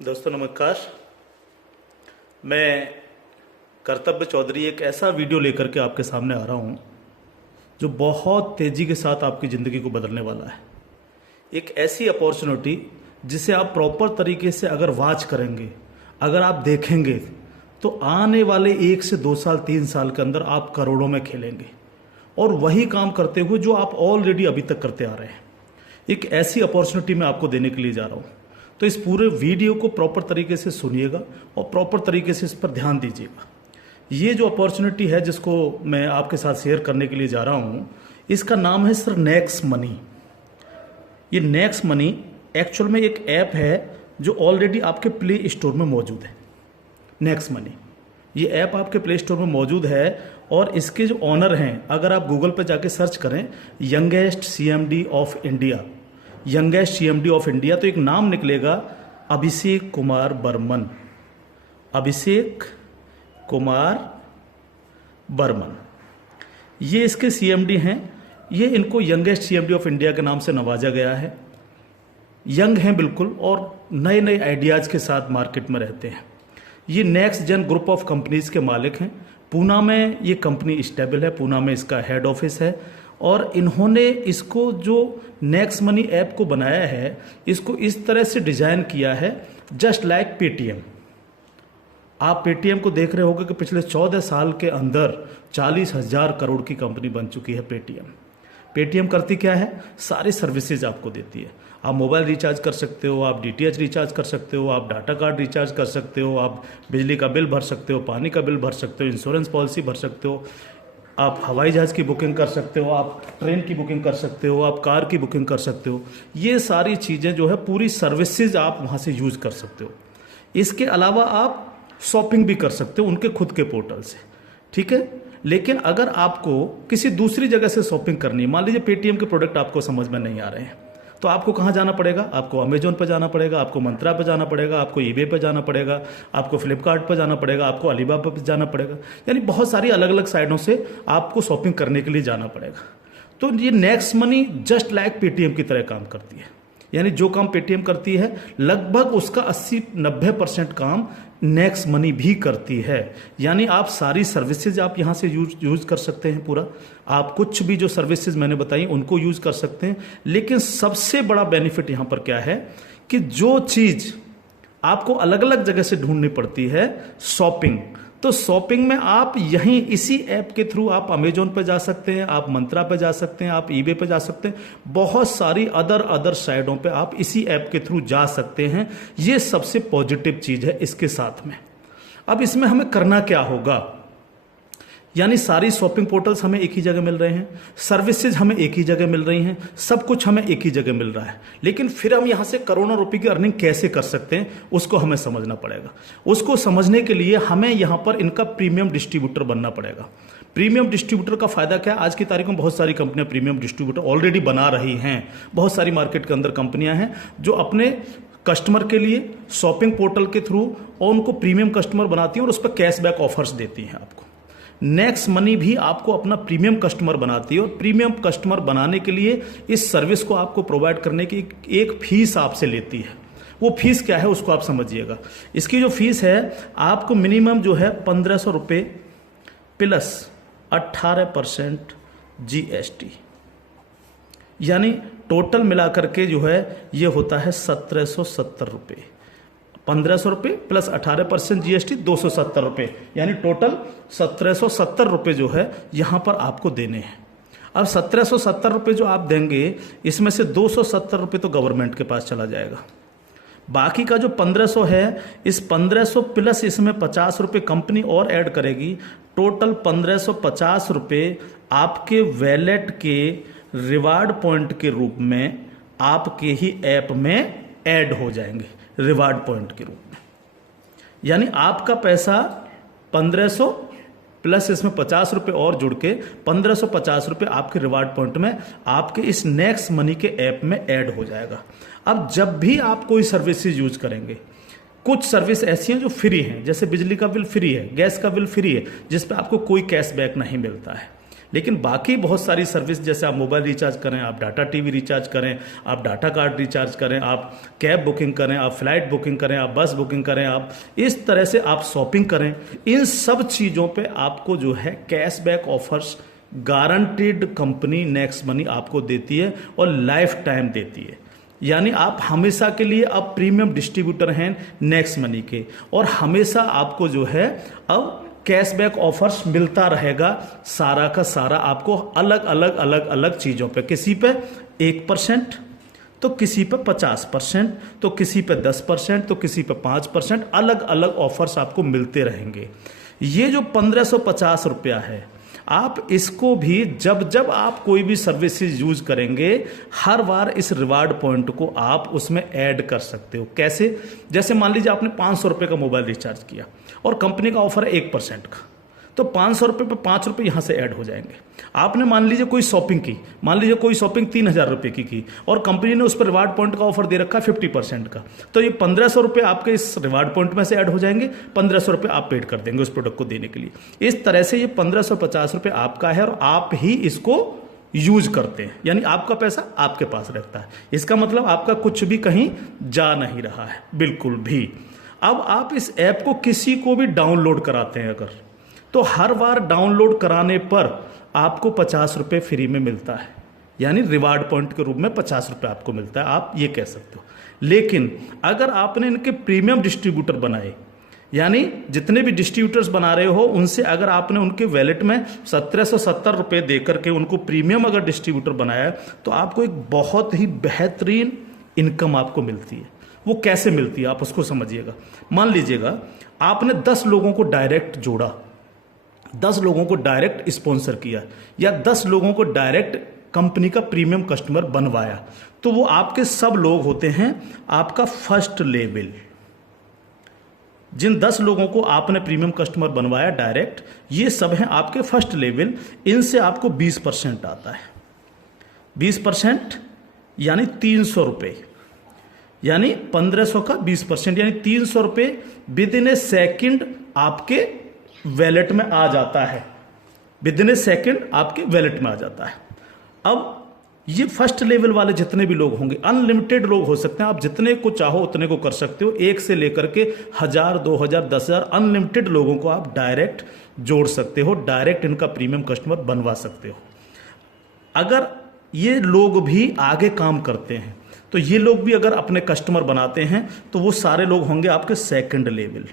दोस्तों नमस्कार। मैं कर्तव्य चौधरी एक ऐसा वीडियो लेकर के आपके सामने आ रहा हूँ जो बहुत तेज़ी के साथ आपकी ज़िंदगी को बदलने वाला है। एक ऐसी अपॉर्चुनिटी जिसे आप प्रॉपर तरीके से अगर वॉच करेंगे, अगर आप देखेंगे तो आने वाले 1 से 2 साल 3 साल के अंदर आप करोड़ों में खेलेंगे और वही काम करते हुए जो आप ऑलरेडी अभी तक करते आ रहे हैं। एक ऐसी अपॉर्चुनिटी मैं आपको देने के लिए जा रहा हूँ, तो इस पूरे वीडियो को प्रॉपर तरीके से सुनिएगा और प्रॉपर तरीके से इस पर ध्यान दीजिएगा। ये जो अपॉर्चुनिटी है जिसको मैं आपके साथ शेयर करने के लिए जा रहा हूँ, इसका नाम है सर नेक्स्ट मनी। ये नेक्स्ट मनी एक्चुअल में एक ऐप है जो ऑलरेडी आपके प्ले स्टोर में मौजूद है। नेक्स्ट मनी ये ऐप आपके प्ले स्टोर में मौजूद है और इसके जो ऑनर हैं, अगर आप गूगल पर जाके सर्च करें youngest CMD of India, youngest CMD of India, तो एक नाम निकलेगा अभिषेक कुमार बर्मन। अभिषेक कुमार बर्मन ये इसके सीएमडी हैं। ये इनको यंगेस्ट सीएमडी ऑफ इंडिया के नाम से नवाजा गया है। यंग हैं बिल्कुल और नए नए आइडियाज़ के साथ मार्केट में रहते हैं। ये next gen group of companies के मालिक हैं। पूना में ये कंपनी स्टेबल है, पूना में इसका हेड ऑफिस है और इन्होंने इसको जो नेक्स्ट मनी ऐप को बनाया है, इसको इस तरह से डिज़ाइन किया है जस्ट लाइक पेटीएम। आप पेटीएम को देख रहे होंगे कि पिछले 14 साल के अंदर 40,000 करोड़ की कंपनी बन चुकी है पेटीएम। पेटीएम करती क्या है? सारी सर्विसेज आपको देती है। आप मोबाइल रिचार्ज कर सकते हो, आप डीटीएच रिचार्ज कर सकते हो, आप डाटा कार्ड रिचार्ज कर सकते हो, आप बिजली का बिल भर सकते हो, पानी का बिल भर सकते हो, इंश्योरेंस पॉलिसी भर सकते हो, आप हवाई जहाज़ की बुकिंग कर सकते हो, आप ट्रेन की बुकिंग कर सकते हो, आप कार की बुकिंग कर सकते हो। ये सारी चीज़ें जो है पूरी सर्विसेज आप वहाँ से यूज़ कर सकते हो। इसके अलावा आप शॉपिंग भी कर सकते हो उनके खुद के पोर्टल से, ठीक है। लेकिन अगर आपको किसी दूसरी जगह से शॉपिंग करनी है, मान लीजिए पेटीएम के प्रोडक्ट आपको समझ में नहीं आ रहे हैं, तो आपको कहाँ जाना पड़ेगा? आपको अमेजोन पर जाना पड़ेगा, आपको मंत्रा पर जाना पड़ेगा, आपको ईबे पर जाना पड़ेगा, आपको फ्लिपकार्ट पर जाना पड़ेगा, आपको अलीबाबा पर जाना पड़ेगा। यानी बहुत सारी अलग अलग साइटों से आपको शॉपिंग करने के लिए जाना पड़ेगा। तो ये next money just like Paytm की तरह काम करती है। यानी जो काम पेटीएम करती है लगभग उसका 80-90% काम नेक्स्ट मनी भी करती है। यानी आप सारी सर्विसेज आप यहाँ से यूज कर सकते हैं पूरा। आप कुछ भी जो सर्विसेज मैंने बताई उनको यूज कर सकते हैं। लेकिन सबसे बड़ा बेनिफिट यहाँ पर क्या है कि जो चीज़ आपको अलग अलग जगह से ढूंढनी पड़ती है, शॉपिंग, तो शॉपिंग में आप यहीं इसी ऐप के थ्रू आप अमेजोन पे जा सकते हैं, आप मंत्रा पे जा सकते हैं, आप ईबे पे जा सकते हैं, बहुत सारी अदर साइटों पे आप इसी ऐप के थ्रू जा सकते हैं। ये सबसे पॉजिटिव चीज़ है इसके साथ में। अब इसमें हमें करना क्या होगा? यानी सारी शॉपिंग पोर्टल्स हमें एक ही जगह मिल रहे हैं, सर्विसेज हमें एक ही जगह मिल रही हैं, सब कुछ हमें एक ही जगह मिल रहा है। लेकिन फिर हम यहाँ से करोड़ों रुपए की अर्निंग कैसे कर सकते हैं उसको हमें समझना पड़ेगा। उसको समझने के लिए हमें यहाँ पर इनका प्रीमियम डिस्ट्रीब्यूटर बनना पड़ेगा। प्रीमियम डिस्ट्रीब्यूटर का फायदा क्या है? आज की तारीख में बहुत सारी कंपनियां प्रीमियम डिस्ट्रीब्यूटर ऑलरेडी बना रही हैं। बहुत सारी मार्केट के अंदर कंपनियां हैं जो अपने कस्टमर के लिए शॉपिंग पोर्टल के थ्रू और उनको प्रीमियम कस्टमर बनाती हैं और उस पर कैशबैक ऑफर्स देती हैं आपको। नेक्स्ट मनी भी आपको अपना प्रीमियम कस्टमर बनाती है और प्रीमियम कस्टमर बनाने के लिए इस सर्विस को आपको प्रोवाइड करने की एक फीस आपसे लेती है। वो फीस क्या है उसको आप समझिएगा। इसकी जो फीस है आपको मिनिमम जो है 1,500 रुपये प्लस 18% GST, यानी टोटल मिलाकर के जो है ये होता है 1,770 रुपये। 1,500 रुपये प्लस 18% GST 270 रुपये, यानी टोटल 1,770 रुपये जो है यहाँ पर आपको देने हैं। अब 1,770 रुपये जो आप देंगे, इसमें से 270 रुपये तो गवर्नमेंट के पास चला जाएगा। बाकी का जो 1,500 है, इस 1,500 प्लस इसमें 50 रुपये कंपनी और ऐड करेगी। टोटल 1,550 रुपये आपके वैलेट के रिवार्ड पॉइंट के रूप में आपके ही ऐप में ऐड हो जाएंगे, रिवार्ड पॉइंट के रूप में। यानी आपका पैसा 1,500 प्लस इसमें 50 रुपये और जुड़ के 1,550 रुपये आपके रिवार्ड पॉइंट में आपके इस नेक्स्ट मनी के ऐप में ऐड हो जाएगा। अब जब भी आप कोई सर्विसेज यूज करेंगे, कुछ सर्विस ऐसी हैं जो फ्री हैं, जैसे बिजली का बिल फ्री है, गैस का बिल फ्री है, जिस पे आपको कोई कैशबैक नहीं मिलता है। लेकिन बाकी बहुत सारी सर्विस, जैसे आप मोबाइल रिचार्ज करें, आप डाटा टीवी रिचार्ज करें, आप डाटा कार्ड रिचार्ज करें, आप कैब बुकिंग करें, आप फ्लाइट बुकिंग करें, आप बस बुकिंग करें, आप इस तरह से आप शॉपिंग करें, इन सब चीज़ों पे आपको जो है cashback offers guaranteed company next money आपको देती है और लाइफ टाइम देती है। यानी आप हमेशा के लिए अब प्रीमियम डिस्ट्रीब्यूटर हैं नेक्स्ट मनी के, और हमेशा आपको जो है अब कैशबैक ऑफर्स मिलता रहेगा, सारा का सारा आपको अलग अलग अलग अलग चीज़ों पे, किसी पे 1%, तो किसी पे 50%, तो किसी पे 10%, तो किसी पे 5%, अलग अलग ऑफर्स आपको मिलते रहेंगे। ये जो 1550 रुपया है, आप इसको भी जब जब आप कोई भी सर्विसेज यूज करेंगे, हर बार इस रिवार्ड पॉइंट को आप उसमें ऐड कर सकते हो। कैसे? जैसे मान लीजिए आपने 500 रुपये का मोबाइल रिचार्ज किया और कंपनी का ऑफर है 1% का, तो 500 रुपये पे 5 रुपये यहाँ से ऐड हो जाएंगे। आपने मान लीजिए कोई शॉपिंग की, मान लीजिए कोई शॉपिंग 3000 रुपये की और कंपनी ने उस पर रिवार्ड पॉइंट का ऑफर दे रखा है 50% का, तो ये 1500 रुपये आपके इस रिवार्ड पॉइंट में से ऐड हो जाएंगे, 1500 रुपये आप पेड कर देंगे उस प्रोडक्ट को देने के लिए। इस तरह से ये 1550 रुपये आपका है और आप ही इसको यूज करते हैं, यानी आपका पैसा आपके पास रहता है। इसका मतलब आपका कुछ भी कहीं जा नहीं रहा है, बिल्कुल भी। अब आप इस ऐप को किसी को भी डाउनलोड कराते हैं अगर, तो हर बार डाउनलोड कराने पर आपको 50 रुपये फ्री में मिलता है, यानी रिवार्ड पॉइंट के रूप में 50 रुपये आपको मिलता है, आप ये कह सकते हो। लेकिन अगर आपने इनके प्रीमियम डिस्ट्रीब्यूटर बनाए, यानी जितने भी डिस्ट्रीब्यूटर्स बना रहे हो उनसे अगर आपने उनके वैलेट में 1770 रुपये दे करके उनको प्रीमियम अगर डिस्ट्रीब्यूटर बनाया, तो आपको एक बहुत ही बेहतरीन इनकम आपको मिलती है। वो कैसे मिलती है आप उसको समझिएगा। मान लीजिएगा आपने 10 लोगों को डायरेक्ट जोड़ा, 10 लोगों को डायरेक्ट स्पॉन्सर किया, या 10 लोगों को डायरेक्ट कंपनी का प्रीमियम कस्टमर बनवाया, तो वो आपके सब लोग होते हैं आपका फर्स्ट लेवल। जिन 10 लोगों को आपने प्रीमियम कस्टमर बनवाया डायरेक्ट, ये सब हैं आपके फर्स्ट लेवल। इनसे आपको 20% आता है। 20% यानी 300 रुपये, यानी 1500 का 20%, यानी 300 रुपये विद इन ए सेकेंड आपके वैलेट में आ जाता है। विद इन ए सेकेंड आपके वैलेट में आ जाता है। अब ये फर्स्ट लेवल वाले जितने भी लोग होंगे, अनलिमिटेड लोग हो सकते हैं, आप जितने को चाहो उतने को कर सकते हो, 1 से लेकर के 1000, 2000, 10,000 अनलिमिटेड लोगों को आप डायरेक्ट जोड़ सकते हो, डायरेक्ट इनका प्रीमियम कस्टमर बनवा सकते हो। अगर ये लोग भी आगे काम करते हैं, तो ये लोग भी अगर अपने कस्टमर बनाते हैं, तो वो सारे लोग होंगे आपके सेकंड लेवल।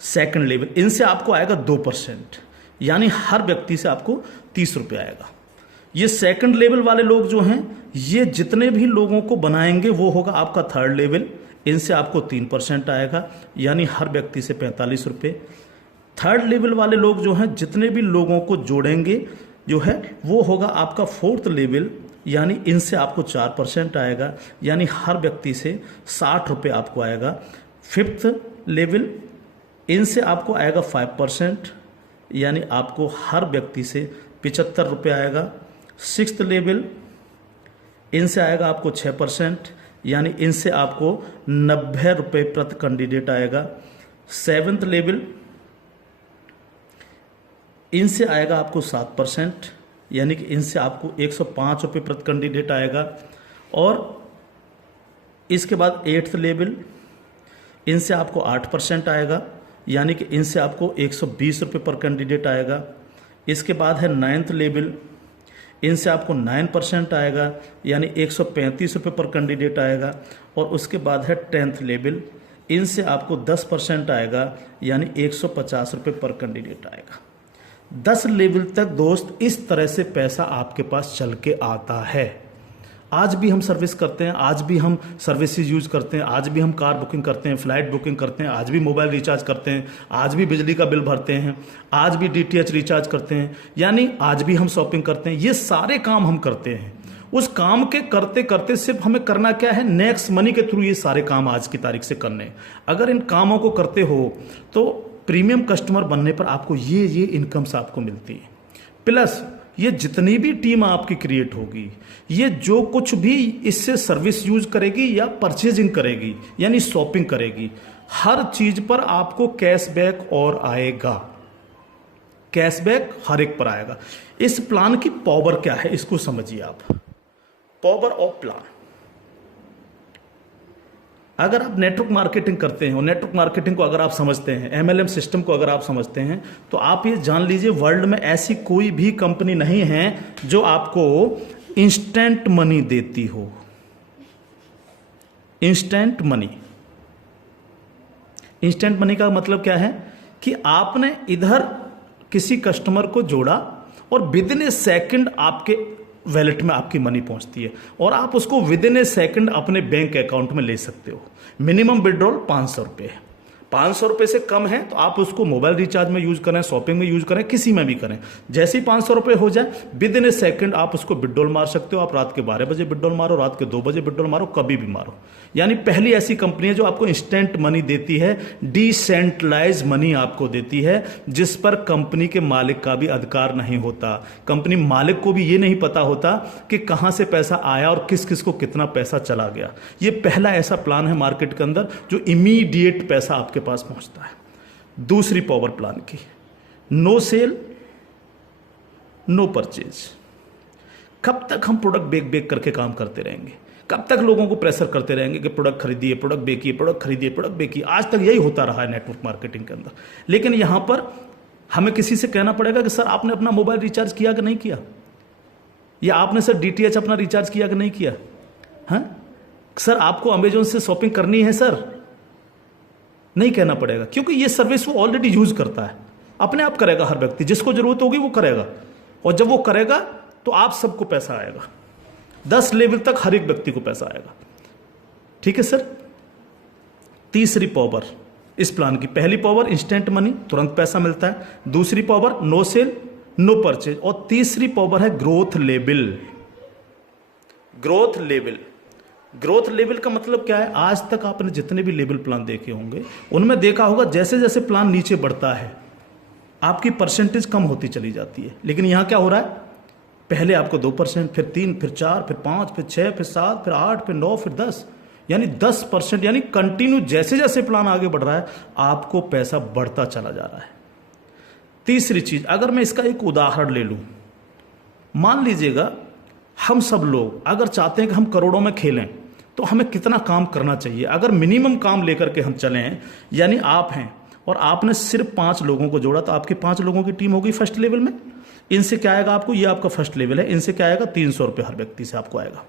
सेकंड लेवल, इनसे आपको आएगा 2%, यानी हर व्यक्ति से आपको 30 रुपये आएगा। ये सेकंड लेवल वाले लोग जो हैं, ये जितने भी लोगों को बनाएंगे वो होगा आपका थर्ड लेवल। इनसे आपको 3% आएगा, यानी हर व्यक्ति से 45 रुपये। थर्ड लेवल वाले लोग जो हैं, जितने भी लोगों को जोड़ेंगे जो है, वो होगा आपका फोर्थ लेवल, यानी इनसे आपको 4% आएगा, यानी हर व्यक्ति से 60 रुपये आपको आएगा। फिफ्थ लेवल, इनसे आपको आएगा 5%, यानी आपको हर व्यक्ति से 75 रुपये आएगा। सिक्स्थ लेवल, इनसे आएगा आपको 6%, यानी इनसे आपको 90 रुपये प्रति कैंडिडेट आएगा। सेवन्थ लेवल, इनसे आएगा आपको 7%, यानी कि इनसे आपको 105 रुपये प्रति कैंडिडेट आएगा। और इसके बाद 8th लेवल, इनसे आपको 8% आएगा, यानी कि इनसे आपको 120 रुपये पर कैंडिडेट आएगा। इसके बाद है 9th लेवल, इनसे आपको 9% आएगा, यानी 135 रुपये पर कैंडिडेट आएगा। और उसके बाद है 10th लेवल, इनसे आपको 10% आएगा, यानी 150 रुपये पर कैंडिडेट आएगा। 10 लेवल तक दोस्त इस तरह से पैसा आपके पास चल के आता है। आज भी हम सर्विस करते हैं, आज भी हम सर्विसेज यूज करते हैं, आज भी हम कार बुकिंग करते हैं, फ्लाइट बुकिंग करते हैं, आज भी मोबाइल रिचार्ज करते हैं, आज भी बिजली का बिल भरते हैं, आज भी DTH रिचार्ज करते हैं, यानी आज भी हम शॉपिंग करते हैं। ये सारे काम हम करते हैं। उस काम के करते करते सिर्फ हमें करना क्या है, नेक्स्ट मनी के थ्रू ये सारे काम आज की तारीख से करने हैं। अगर इन कामों को करते हो तो प्रीमियम कस्टमर बनने पर आपको ये इनकम्स आपको मिलती है। प्लस ये जितनी भी टीम आपकी क्रिएट होगी, ये जो कुछ भी इससे सर्विस यूज करेगी या परचेजिंग करेगी, यानी शॉपिंग करेगी, हर चीज पर आपको कैशबैक और आएगा। कैशबैक हर एक पर आएगा। इस प्लान की पावर क्या है इसको समझिए आप। पावर ऑफ प्लान, अगर आप नेटवर्क मार्केटिंग करते हैं और नेटवर्क मार्केटिंग को अगर आप समझते हैं, एमएलएम सिस्टम को अगर आप समझते हैं, तो आप ये जान लीजिए वर्ल्ड में ऐसी कोई भी कंपनी नहीं है जो आपको इंस्टेंट मनी देती हो। इंस्टेंट मनी, इंस्टेंट मनी का मतलब क्या है कि आपने इधर किसी कस्टमर को जोड़ा और विद इन ए सेकेंड आपके वैलेट में आपकी मनी पहुंचती है और आप उसको विद इन ए सेकेंड अपने बैंक अकाउंट में ले सकते हो। मिनिमम विड्रॉल 500 रुपये, 500 रुपये से कम है तो आप उसको मोबाइल रिचार्ज में यूज करें, शॉपिंग में यूज करें, किसी में भी करें। जैसे ही 500 रुपये हो जाए विद इन ए सेकेंड आप उसको विड्रॉल मार सकते हो। आप रात के 12 बजे विड्रॉल मारो, रात के 2 बजे विड्रॉल मारो, कभी भी मारो। यानी पहली ऐसी कंपनी है जो आपको इंस्टेंट मनी देती है, डिसेंट्रलाइज मनी आपको देती है, जिस पर कंपनी के मालिक का भी अधिकार नहीं होता। कंपनी मालिक को भी ये नहीं पता होता कि कहां से पैसा आया और किस किस को कितना पैसा चला गया। ये पहला ऐसा प्लान है मार्केट के अंदर जो इमीडिएट पैसा आपके पास पहुंचता है। दूसरी पावर प्लान की, नो सेल नो परचेज। कब तक हम प्रोडक्ट बेक बेक करके काम करते रहेंगे? कब तक लोगों को प्रेशर करते रहेंगे कि प्रोडक्ट खरीदिए, प्रोडक्ट बेचिए, प्रोडक्ट खरीदिए, प्रोडक्ट बेचिए? आज तक यही होता रहा है नेटवर्क मार्केटिंग के अंदर। लेकिन यहां पर हमें किसी से कहना पड़ेगा कि सर आपने अपना मोबाइल रिचार्ज किया कि नहीं किया, या आपने सर डीटीएच अपना रिचार्ज किया कि नहीं किया, हाँ सर आपको अमेजोन से शॉपिंग करनी है सर, नहीं कहना पड़ेगा, क्योंकि ये सर्विस वो ऑलरेडी यूज करता है। अपने आप करेगा, हर व्यक्ति जिसको जरूरत होगी वो करेगा, और जब वो करेगा तो आप सबको पैसा आएगा। 10 लेवल तक हर एक व्यक्ति को पैसा आएगा। ठीक है सर। तीसरी पावर इस प्लान की, पहली पावर इंस्टेंट मनी, तुरंत पैसा मिलता है। दूसरी power no sale no purchase, और तीसरी पावर है growth level. Growth level, growth level का मतलब क्या है? आज तक आपने जितने भी लेवल प्लान देखे होंगे उनमें देखा होगा जैसे जैसे प्लान नीचे बढ़ता है आपकी परसेंटेज कम होती चली जाती है। लेकिन यहां क्या हो रहा है? पहले आपको 2%, फिर 3, फिर 4, फिर 5, फिर 6, फिर 7, फिर 8, फिर 9, फिर 10, यानी 10%, यानी कंटिन्यू जैसे जैसे प्लान आगे बढ़ रहा है आपको पैसा बढ़ता चला जा रहा है। तीसरी चीज, अगर मैं इसका एक उदाहरण ले लूं, मान लीजिएगा हम सब लोग अगर चाहते हैं कि हम करोड़ों में खेलें तो हमें कितना काम करना चाहिए? अगर मिनिमम काम लेकर के हम चलें, यानी आप हैं और आपने सिर्फ 5 लोगों को जोड़ा तो आपकी 5 लोगों की टीम होगी फर्स्ट लेवल में। इनसे क्या आएगा आपको? ये आपका फर्स्ट लेवल है, इनसे क्या आएगा? 300 रुपये हर व्यक्ति से आपको आएगा।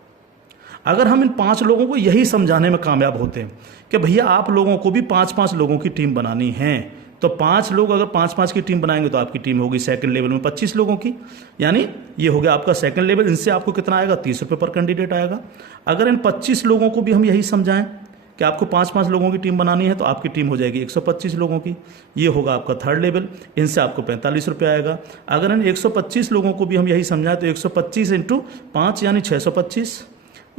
अगर हम इन 5 लोगों को यही समझाने में कामयाब होते हैं कि भैया आप लोगों को भी 5-5 लोगों की टीम बनानी है, तो 5 लोग अगर 5-5 की टीम बनाएंगे तो आपकी टीम होगी सेकंड लेवल में 25 लोगों की, यानी ये हो गया आपका सेकंड लेवल। इनसे आपको कितना आएगा? 30 रुपये पर कैंडिडेट आएगा। अगर इन 25 लोगों को भी हम यही समझाएं कि आपको 5-5 लोगों की टीम बनानी है तो आपकी टीम हो जाएगी 125 लोगों की, ये होगा आपका थर्ड लेवल। इनसे आपको 45 रुपये आएगा। अगर इन 125 लोगों को भी हम यही समझाएं तो 125 × 5 यानी 625,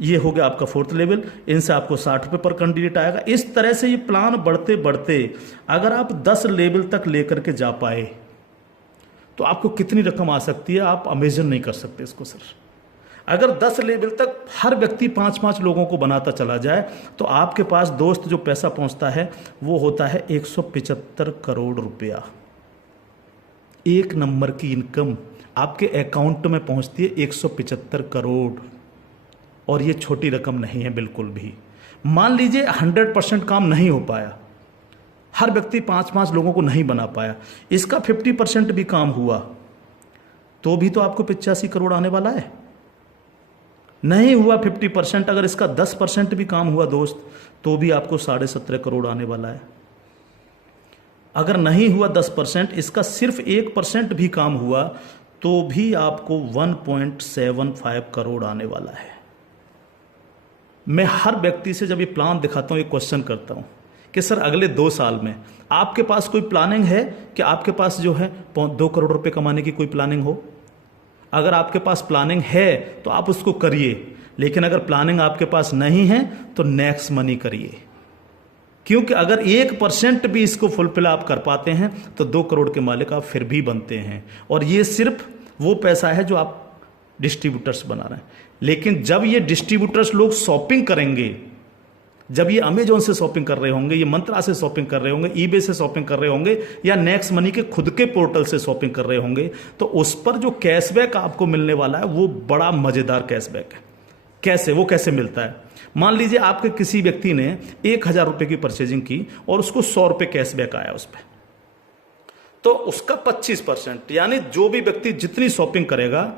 ये हो गया आपका फोर्थ लेवल। इनसे आपको 60 रुपये पर कैंडिडेट आएगा। इस तरह से ये प्लान बढ़ते बढ़ते अगर आप 10 लेवल तक लेकर के जा पाए तो आपको कितनी रकम आ सकती है आप इमेजिन नहीं कर सकते इसको सर। अगर 10 लेवल तक हर व्यक्ति 5-5 लोगों को बनाता चला जाए तो आपके पास दोस्त जो पैसा पहुंचता है वो होता है 175 करोड़ रुपया। एक नंबर की इनकम आपके अकाउंट में पहुंचती है 175 करोड़, और ये छोटी रकम नहीं है बिल्कुल भी। मान लीजिए 100% काम नहीं हो पाया, हर व्यक्ति 5-5 लोगों को नहीं बना पाया, इसका 50% भी काम हुआ तो भी तो आपको 85 करोड़ आने वाला है। नहीं हुआ 50%, अगर इसका 10% भी काम हुआ दोस्त तो भी आपको 17.5 करोड़ आने वाला है। अगर नहीं हुआ 10%, इसका सिर्फ 1% भी काम हुआ तो भी आपको 1.75 करोड़ आने वाला है। मैं हर व्यक्ति से जब ये प्लान दिखाता हूँ ये क्वेश्चन करता हूँ कि सर अगले 2 साल में आपके पास कोई प्लानिंग है कि आपके पास जो है 2 करोड़ रुपए कमाने की कोई प्लानिंग हो? अगर आपके पास प्लानिंग है तो आप उसको करिए, लेकिन अगर प्लानिंग आपके पास नहीं है तो नेक्स्ट मनी करिए, क्योंकि अगर 1% भी इसको फुलफिल आप कर पाते हैं तो 2 करोड़ के मालिक आप फिर भी बनते हैं। और ये सिर्फ वो पैसा है जो आप डिस्ट्रीब्यूटर्स बना रहे हैं। लेकिन जब ये डिस्ट्रीब्यूटर्स लोग शॉपिंग करेंगे जब ये अमेजोन से शॉपिंग कर रहे होंगे, ये मंत्रा से शॉपिंग कर रहे होंगे, ईबे से शॉपिंग कर रहे होंगे, या नेक्स्ट मनी के खुद के पोर्टल से शॉपिंग कर रहे होंगे, तो उस पर जो कैशबैक आपको मिलने वाला है वो बड़ा मजेदार कैशबैक है। कैसे, वो कैसे मिलता है? मान लीजिए आपके किसी व्यक्ति ने 1,000 रुपए की परचेजिंग की और उसको 100 रुपए कैशबैक आया उस पर, तो उसका 25%, यानी जो भी व्यक्ति जितनी शॉपिंग करेगा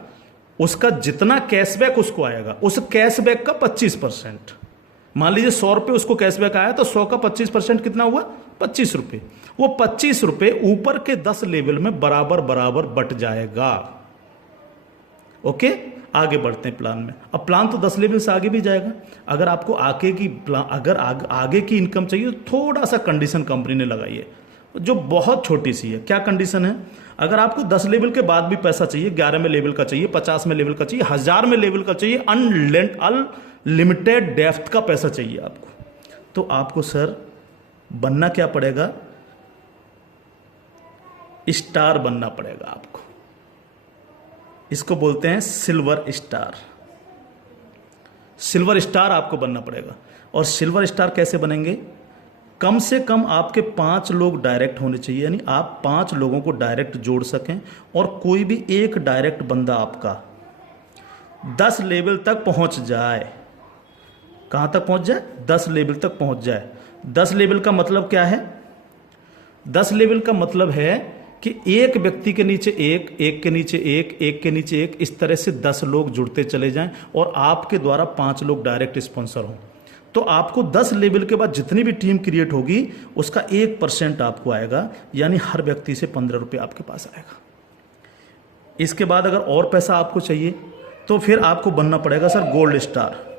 उसका जितना कैशबैक उसको आएगा, उस कैशबैक का 25%। मान लीजिए 100 रुपए उसको कैशबैक आया, तो 100 का 25% कितना हुआ? 25 रुपए। वो 25 रुपए ऊपर के 10 लेवल में बराबर बराबर बट जाएगा। ओके, आगे बढ़ते हैं प्लान में। अब प्लान तो 10 लेवल से आगे भी जाएगा। अगर आपको आगे की इनकम चाहिए तो थोड़ा सा कंडीशन कंपनी ने लगाई है जो बहुत छोटी सी है। क्या कंडीशन है? अगर आपको 10 लेवल के बाद भी पैसा चाहिए, 11 में लेवल का चाहिए, 50 में लेवल का चाहिए, 1000 में लेवल का चाहिए, अनलिमिटेड डेप्थ का पैसा चाहिए आपको, तो आपको सर बनना क्या पड़ेगा? स्टार बनना पड़ेगा आपको। इसको बोलते हैं सिल्वर स्टार। सिल्वर स्टार आपको बनना पड़ेगा। और सिल्वर स्टार कैसे बनेंगे? कम से कम आपके 5 लोग डायरेक्ट होने चाहिए, यानी आप 5 लोगों को डायरेक्ट जोड़ सकें, और कोई भी एक डायरेक्ट बंदा आपका 10 लेवल तक पहुंच जाए। कहां तक पहुंच जाए? 10 लेवल तक पहुंच जाए। 10 लेवल का मतलब क्या है? 10 लेवल का मतलब है कि एक व्यक्ति के नीचे एक, एक के नीचे एक, एक के नीचे एक, इस तरह से 10 लोग जुड़ते चले जाएं और आपके द्वारा 5 लोग डायरेक्ट स्पॉन्सर हों। तो आपको 10 लेवल के बाद जितनी भी टीम क्रिएट होगी उसका 1% आपको आएगा, यानी हर व्यक्ति से 15 रुपये आपके पास आएगा। इसके बाद अगर और पैसा आपको चाहिए तो फिर आपको बनना पड़ेगा सर गोल्ड स्टार।